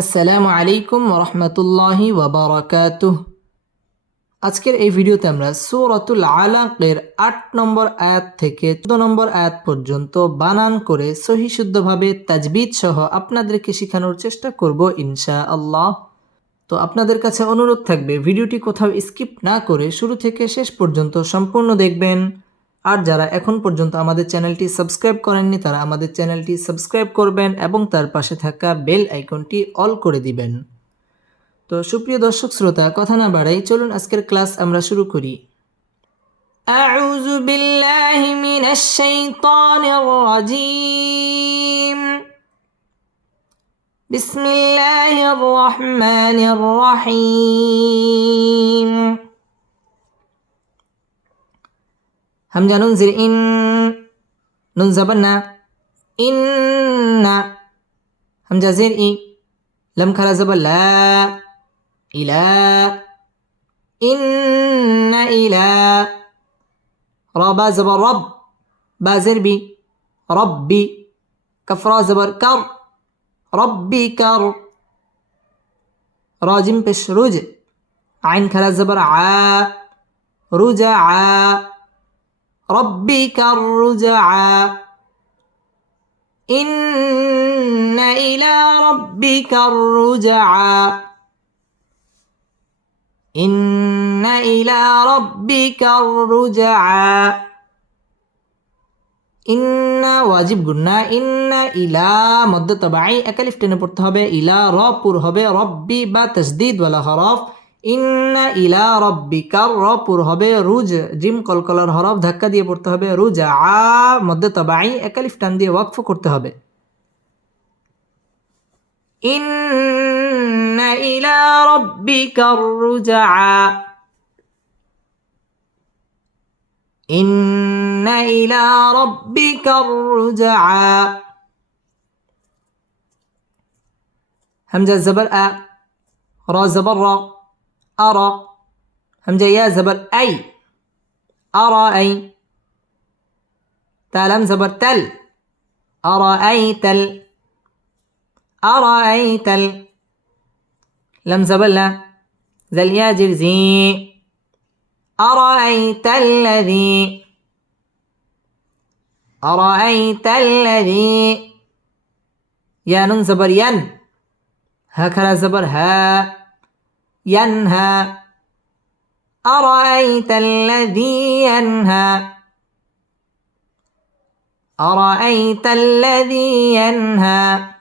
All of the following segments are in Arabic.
আসসালামু আলাইকুম রহমতুল্লাহি ওয়াবারাকাতুহ আজকের এই ভিডিওতে আমরা সূরাতুল আলাকের আট নম্বর আয়াত থেকে চোদ্দ নম্বর আয়াত পর্যন্ত বানান করে সহি শুদ্ধভাবে তাজবিদ সহ আপনাদেরকে শেখানোর চেষ্টা করব ইনশা আল্লাহ তো আপনাদের কাছে অনুরোধ থাকবে, ভিডিওটি কোথাও স্কিপ না করে শুরু থেকে শেষ পর্যন্ত সম্পূর্ণ দেখবেন। আর যারা এখন পর্যন্ত আমাদের চ্যানেলটি সাবস্ক্রাইব করেননি তারা আমাদের চ্যানেলটি সাবস্ক্রাইব করবেন এবং তার পাশে থাকা বেল আইকনটি অল করে দিবেন তো সুপ্রিয় দর্শক শ্রোতা কথা না বাড়াই চলুন আজকের ক্লাস আমরা শুরু করি أعوذ بالله من الشيطان الرجيم بسم الله الرحمن الرحيم همزة ننزل إن نون زبرنا إن همزة زير إي لم كلا زبر لا إلى إن إلى رابا زبر رب بازر بي ربي كفرا زبر كر ربي كر راجم بش رج عين كلا زبر ع رجع ربك الرجعى إن إلى ربك الرجعى إن إلى ربك الرجعى ইন্না ওয়াজিব গুন্না ইন্না ইলা মধ্য তবাই একালিফ টেনে পড়তে হবে ইলা রপুর হবে রব্বি বা তসদিদ ওয়ালা হরফ ইন্না ইলা রব্বিকার রপুর হবে রুজ, জিম কলকলার হরফ ধাক্কা দিয়ে পড়তে হবে, রুজ আ মধ্যে তবাই একালিফ টান দিয়ে ওয়াকফ করতে হবে। ইন্না ইলা রব্বিকার রুজা। ইন্না ইলা রব্বিকার রুজা। হামজা জবর, আ, র জবর, র। أرى. همزة يا زبر أي. أرى أي. تالم زبر تل. أرأيت ال أرأيت ال لم زبر لا. زل يا جرزي أرأيت الذي أرأيت الذي يا نون زبر ين. هكذا زبر ها. ينهى أرأيت الذي ينهى أرأيت الذي ينهى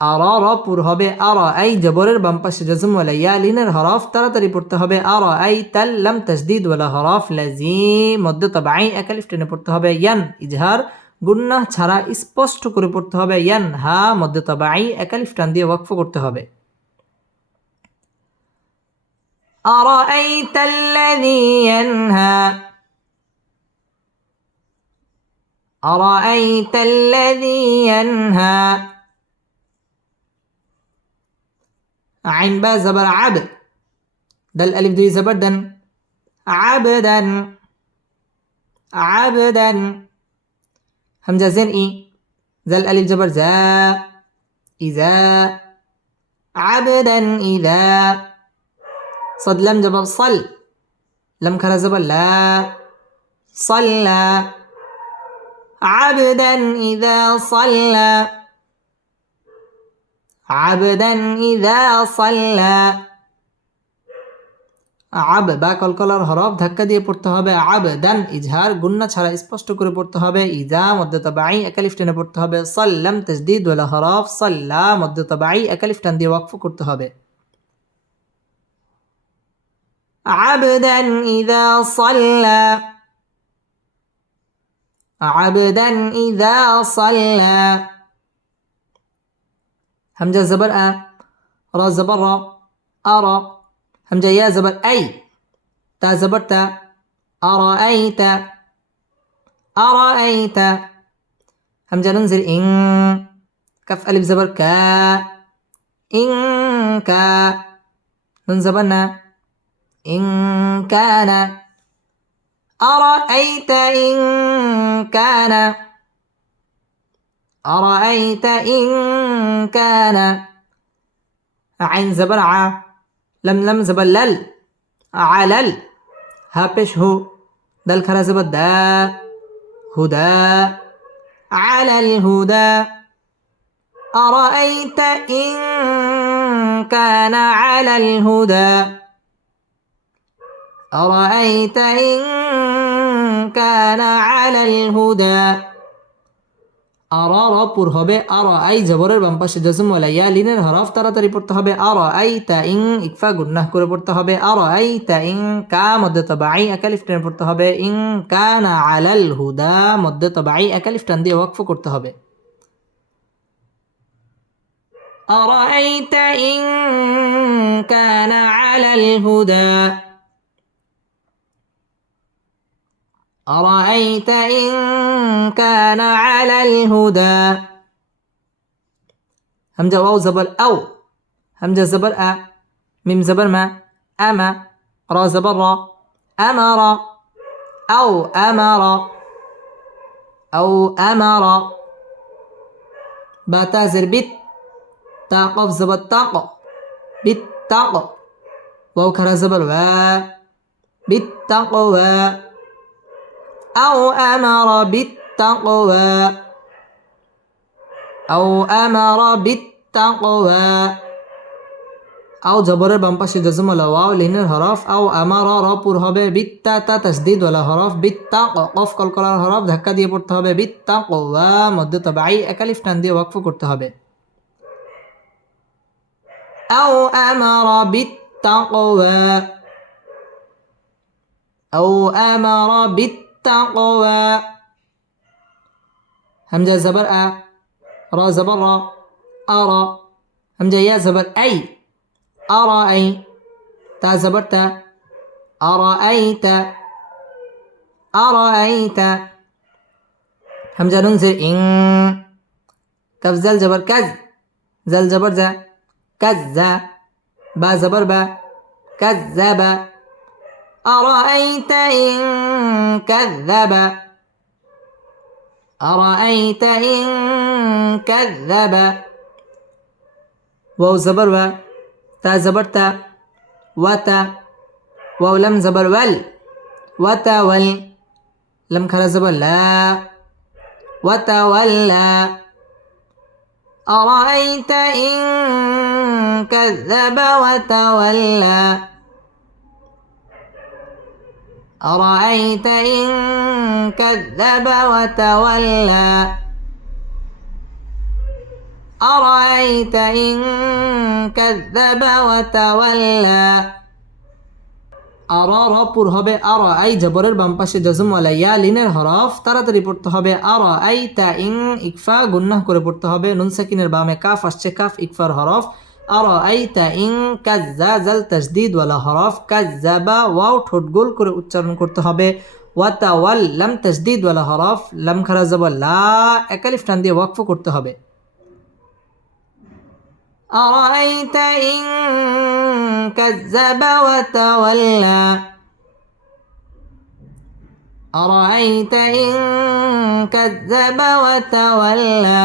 আরারপুর হবে আরা আই জবরের বাম পাশে জজম ওয়ালা ইয়া লিনের হরফ তাড়াতাড়ি পড়তে হবে আরা আই তাল লাম তাসদিদ ওয়ালা হরফ লাজিম মধ্য তাবাই একালিফ টেনে পড়তে হবে ইয়ান ইজহার গুন্নাহ ছাড়া স্পষ্ট করে পড়তে হবে ইয়ান হা মধ্য তাবাই একালিফ টান দিয়ে ওয়াকফ করতে হবে أرأيت الذي ينهى؟ أرأيت الذي ينهى؟ عين با زبر عبد. دل ألف دوي زبر دن عبدا. عبدا. همزة زين إي ذا الألف زبر زا إذا. عبدا إذا. صد لم زبر صل لم كرا زبر لا صلى عبدا إذا صلى عبدا إذا صلى আব বা কলকলার হরফ ধাক্কা দিয়ে পড়তে হবে আবদান ইজহার গুন্না ছাড়া স্পষ্ট করে পড়তে হবে ইজা মধ্যে তবাই একালিফ টেনে পড়তে হবে সাল্লাম তসদিদ ওয়ালা হরফ সাল্লা মধ্যে তবাই একালিফ টান দিয়ে ওয়াকফ করতে হবে عبدا إذا صلى. عبدا إذا صلى. همزة زبر أ را زبر أرى همزة يا زبر أي. تا زبر تا. أرأيت أرأيت همزة ننزل إن. كف ألف زبر كا. إن كا. نون زبرنا إن كان أرأيت إن كان أرأيت إن كان. عين زبرعة لم لم زبر لل علل. هابش هو. دل كرا زبر دا. هدى على الهدى أرأيت إن كان على الهدى أرأيت إن كان على الهدى আর পুর হবে আর আই জবরের বাম পাশে জজম ওয়ালা ইয়া লিনের হরফ তাড়াতাড়ি পড়তে হবে আর আই তা ইং ইকফা গুন্নাহ করে পড়তে হবে আর আই তা ইং কা মধ্যে তবাই একালিফ টেনে পড়তে হবে ইং কা না আলাল হুদা মধ্যে তবাই একালিফ টান দিয়ে ওয়াকফ করতে হবে أرأيت إن كان على الهدى أرأيت إن كان على الهدى؟ همزة واو زبر أو. همزة زبر أ. ميم زبر ما. أما را زبر را. أمر أو أمر أو أمر باتا زر بت تاقف زبر تاق بالتاق واو كرا زبر و. بالتقوى أو أمر بالتقوى أو أمر بالتقوى أو জবরের বাম পাশে জজম ওলা ওয়াও লিনের হরফ আও আমার র পুর হবে বিত্তা তা তাসদিদ ওলা হরফ বিত্তা কফ কলকলার হরফ ধাক্কা দিয়ে পড়তে হবে বিত্তা কোয়া মধ্যে তবাই একালিফ টান দিয়ে ওয়াকফ করতে হবে আও আমার বিত্তাকওয়া আও আমার বিত্ত التقوى همزة زبر أ را زبر أرى همزة يا زبر أي. أرى أي. تا زبر تا. أرأيت أرأيت همزة ننزل إن. كف زل زبر كز. زل زبر ز كز با زبر با. كذب أرأيت إن. كذب. أرأيت إن كذب. واو زبر و تا زبر تا وتا واو لم زبر ول. وتول لم خلا زبر لا. وتولى أرأيت إن كذب وتولى. أرأيت إن كذب وتولى أرأيت إن كذب وتولى আর পুর হবে আর আই জবরের বাম পাশে জজম ইয়া লিনের হরফ তাড়াতাড়ি পড়তে হবে আর আই তা ইং ইকফা গুন্নাহ করে পড়তে হবে নুন সাকিনের বামে কাফ আসছে কাফ ইকফার হরফ আরাইতা ইন কাজ্জাজাল তাসদিদ ওয়ালা হরফ কাজ্জাবা ওয়াও ঠোঁট গোল করে উচ্চারণ করতে হবে ওয়াতাওয়াল লাম তাসদিদ ওয়ালা হরফ লাম খারা যাবা লা একালিফ টান দিয়ে ওয়াকফ করতে হবে أرأيت إن كذب وتولى أرأيت إن كذب وتولى